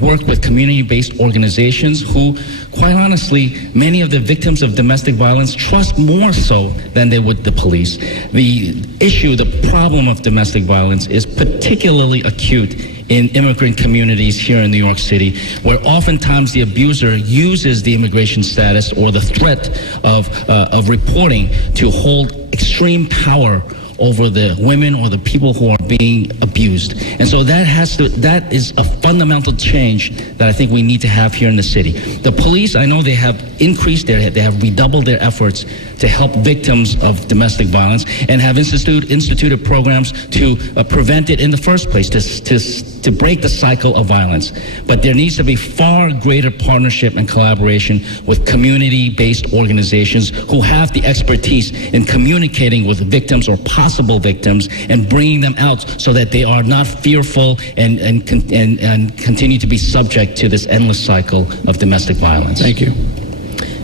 work with community-based organizations who, quite honestly, many of the victims of domestic violence trust more so than they would the police. The problem of domestic violence is particularly acute in immigrant communities here in New York City, where oftentimes the abuser uses the immigration status or the threat of reporting to hold extreme power over the women or the people who are being abused. And so that is a fundamental change that I think we need to have here in the city. The police, I know they have increased they have redoubled their efforts to help victims of domestic violence and have instituted programs to prevent it in the first place, to break the cycle of violence. But there needs to be far greater partnership and collaboration with community-based organizations who have the expertise in communicating with victims or possible victims and bringing them out so that they are not fearful and continue to be subject to this endless cycle of domestic violence. Thank you.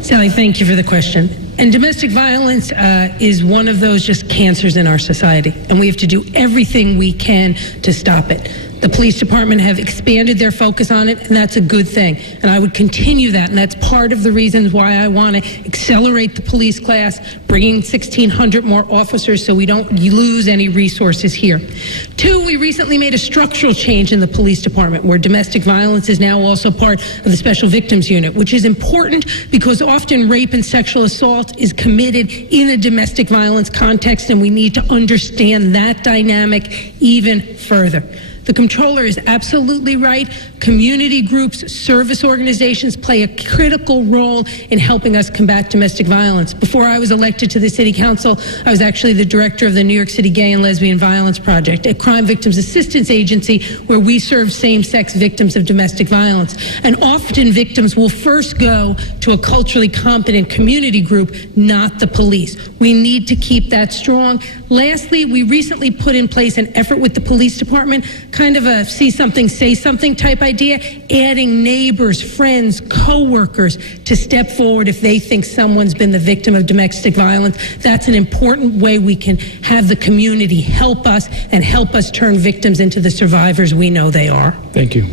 Sally, thank you for the question. And domestic violence is one of those just cancers in our society, and we have to do everything we can to stop it. The police department have expanded their focus on it, and that's a good thing. And I would continue that, and that's part of the reasons why I want to accelerate the police class, bringing 1,600 more officers so we don't lose any resources here. Two, we recently made a structural change in the police department where domestic violence is now also part of the Special Victims Unit, which is important because often rape and sexual assault is committed in a domestic violence context, and we need to understand that dynamic even further. The comptroller is absolutely right. Community groups, service organizations play a critical role in helping us combat domestic violence. Before I was elected to the city council, I was actually the director of the New York City Gay and Lesbian Violence Project, a crime victims assistance agency where we serve same-sex victims of domestic violence. And often victims will first go to a culturally competent community group, not the police. We need to keep that strong. Lastly, we recently put in place an effort with the police department, kind of a see something, say something type idea, adding neighbors, friends, co-workers to step forward if they think someone's been the victim of domestic violence. That's an important way we can have the community help us and help us turn victims into the survivors we know they are. Thank you.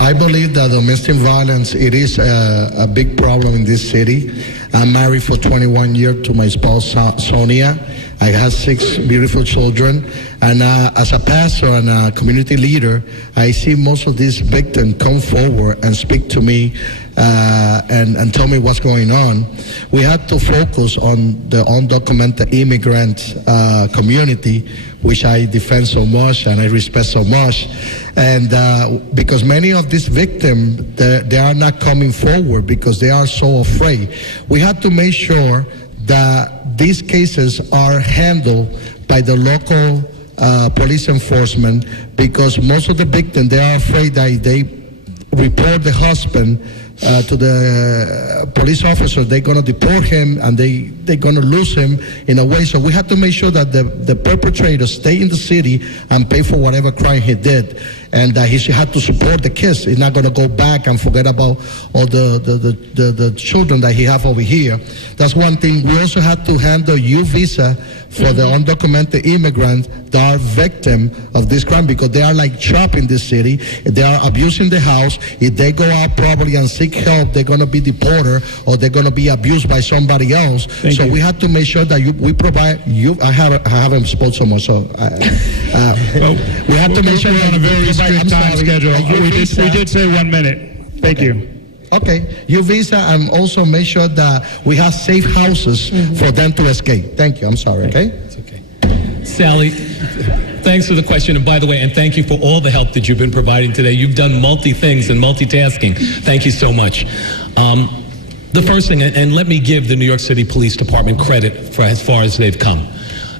I believe that domestic violence, it is a big problem in this city. I'm married for 21 years to my spouse, Sonia. I have 6 beautiful children. And as a pastor and a community leader, I see most of these victims come forward and speak to me and tell me what's going on. We have to focus on the undocumented immigrant community, which I defend so much and I respect so much. And because many of these victims, they are not coming forward because they are so afraid. We have to make sure that these cases are handled by the local police enforcement, because most of the victims, they are afraid that they report the husband to the police officer, they're going to deport him and they're going to lose him in a way. So we have to make sure that the perpetrator stay in the city and pay for whatever crime he did, and that he should have to support the kids. He's not going to go back and forget about all the children that he have over here. That's one thing. We also have to handle U visa for the undocumented immigrants that are victim of this crime, because they are like trapped in this city. They are abusing the house. If they go out probably and seek help, they're going to be deported or they're going to be abused by somebody else. Thank you. We have to make sure that we provide you. I haven't spoken so much, so we have to make sure we're on a very strict time schedule. We did say 1 minute. Thank you. Okay, you visa and also make sure that we have safe houses for them to escape. Thank you. I'm sorry, okay? It's okay. Sally, thanks for the question. And by the way, and thank you for all the help that you've been providing today. You've done multi-things and multitasking. Thank you so much. The first thing, and let me give the New York City Police Department credit for as far as they've come.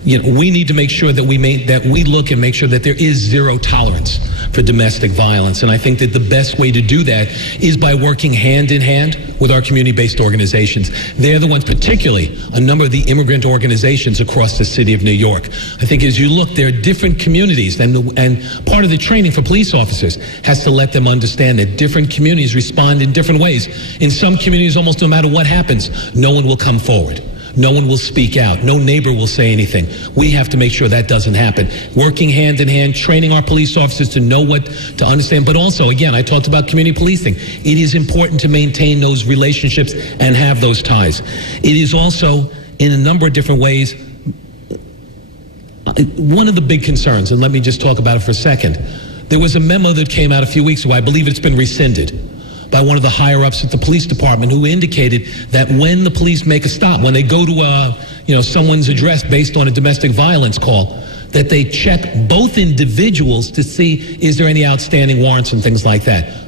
You know, we need to make sure that we look and make sure that there is zero tolerance for domestic violence. And I think that the best way to do that is by working hand in hand with our community-based organizations. They're the ones, particularly a number of the immigrant organizations across the city of New York. I think as you look, there are different communities, and part of the training for police officers has to let them understand that different communities respond in different ways. In some communities, almost no matter what happens, no one will come forward. No one will speak out. No neighbor will say anything. We have to make sure that doesn't happen. Working hand in hand, training our police officers to know what to understand. But also, again, I talked about community policing. It is important to maintain those relationships and have those ties. It is also, in a number of different ways, one of the big concerns, and let me just talk about it for a second. There was a memo that came out a few weeks ago. I believe it's been rescinded by one of the higher-ups at the police department, who indicated that when the police make a stop, when they go to someone's address based on a domestic violence call, that they check both individuals to see is there any outstanding warrants and things like that.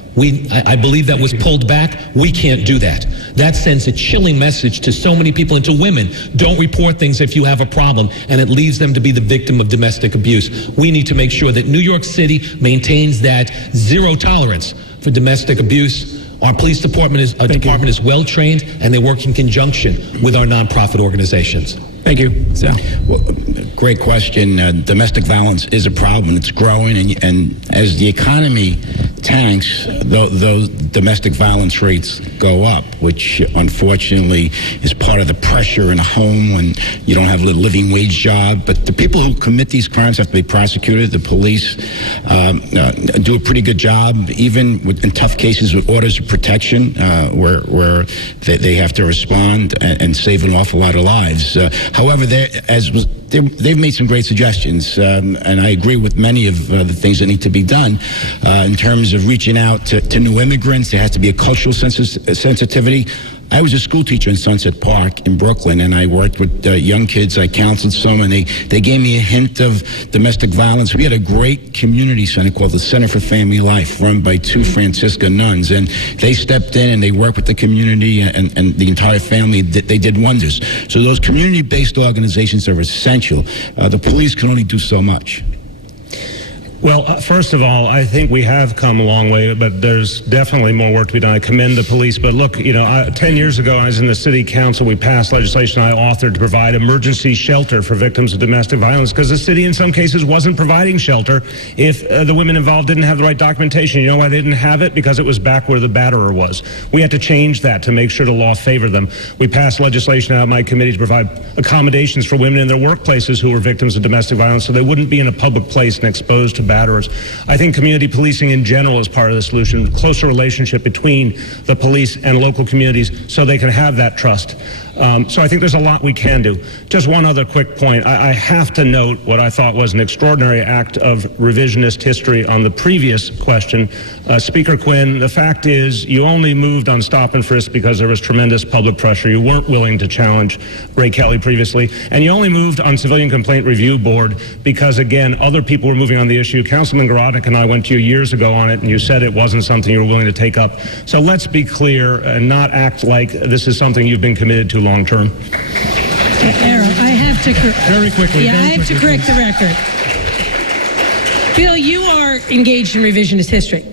I believe that was pulled back. We can't do that. That sends a chilling message to so many people and to women. Don't report things if you have a problem, and it leaves them to be the victim of domestic abuse. We need to make sure that New York City maintains that zero tolerance for domestic abuse. Our police department is well trained, and they work in conjunction with our nonprofit organizations. Thank you. Sal. Well, great question. Domestic violence is a problem. It's growing, and as the economy tanks, those domestic violence rates go up, which unfortunately is part of the pressure in a home when you don't have a living wage job. But the people who commit these crimes have to be prosecuted. The police do a pretty good job, even in tough cases with orders of protection, where they have to respond and save an awful lot of lives. However, they've made some great suggestions, and I agree with many of the things that need to be done in terms of reaching out to new immigrants. There has to be a cultural sensitivity. I was a school teacher in Sunset Park in Brooklyn, and I worked with young kids. I counseled some, and they gave me a hint of domestic violence. We had a great community center called the Center for Family Life, run by two Franciscan nuns, and they stepped in and they worked with the community and the entire family. They did wonders. So those community-based organizations are essential. The police can only do so much. Well, first of all, I think we have come a long way, but there's definitely more work to be done. I commend the police, but look, 10 years ago, I was in the city council. We passed legislation I authored to provide emergency shelter for victims of domestic violence, because the city in some cases wasn't providing shelter if the women involved didn't have the right documentation. You know why they didn't have it? Because it was back where the batterer was. We had to change that to make sure the law favored them. We passed legislation out of my committee to provide accommodations for women in their workplaces who were victims of domestic violence, so they wouldn't be in a public place and exposed to batterers. I think community policing in general is part of the solution, closer relationship between the police and local communities so they can have that trust. So I think there's a lot we can do. Just one other quick point. I have to note what I thought was an extraordinary act of revisionist history on the previous question. Speaker Quinn, the fact is you only moved on stop and frisk because there was tremendous public pressure. You weren't willing to challenge Ray Kelly previously. And you only moved on Civilian Complaint Review Board because, again, other people were moving on the issue. Councilman Garodnick and I went to you years ago on it, and you said it wasn't something you were willing to take up. So let's be clear and not act like this is something you've been committed to long term. Errol, I have to very quickly. Yeah, I have to correct the record. Bill, you are engaged in revisionist history.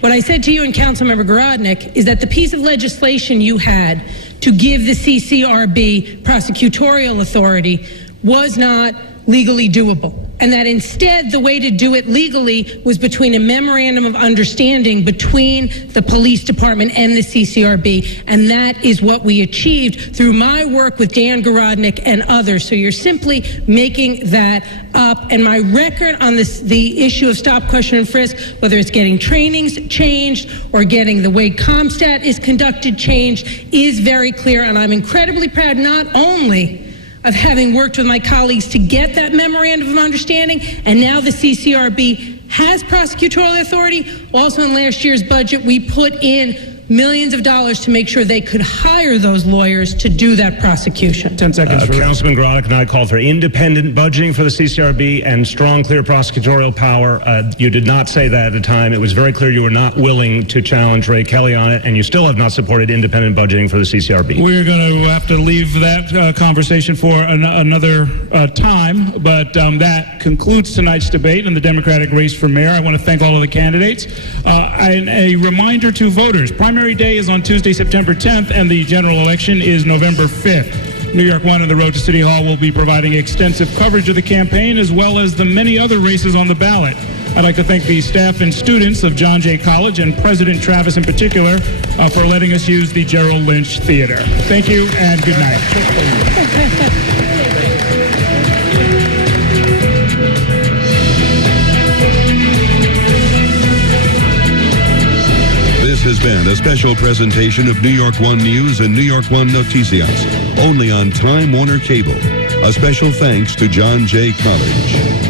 What I said to you and Councilmember Garodnick is that the piece of legislation you had to give the CCRB prosecutorial authority was not legally doable, and that instead the way to do it legally was between a memorandum of understanding between the police department and the CCRB, and that is what we achieved through my work with Dan Garodnick and others. So you're simply making that up, and my record on the issue of stop, question, and frisk, whether it's getting trainings changed or getting the way CompStat is conducted changed, is very clear, and I'm incredibly proud not only of having worked with my colleagues to get that memorandum of understanding, and now the CCRB has prosecutorial authority. Also in last year's budget, we put in millions of dollars to make sure they could hire those lawyers to do that prosecution. 10 seconds. Councilman Grodick and I called for independent budgeting for the CCRB and strong, clear prosecutorial power. You did not say that at the time. It was very clear you were not willing to challenge Ray Kelly on it, and you still have not supported independent budgeting for the CCRB. We're going to have to leave that conversation for another time, but that concludes tonight's debate in the Democratic race for mayor. I want to thank all of the candidates. And a reminder to voters, primary day is on Tuesday, September 10th, and the general election is November 5th. New York 1 and the Road to City Hall will be providing extensive coverage of the campaign as well as the many other races on the ballot. I'd like to thank the staff and students of John Jay College and President Travis in particular for letting us use the Gerald Lynch Theater. Thank you and good night. This has been a special presentation of New York 1 News and New York 1 Noticias, only on Time Warner Cable. A special thanks to John Jay College.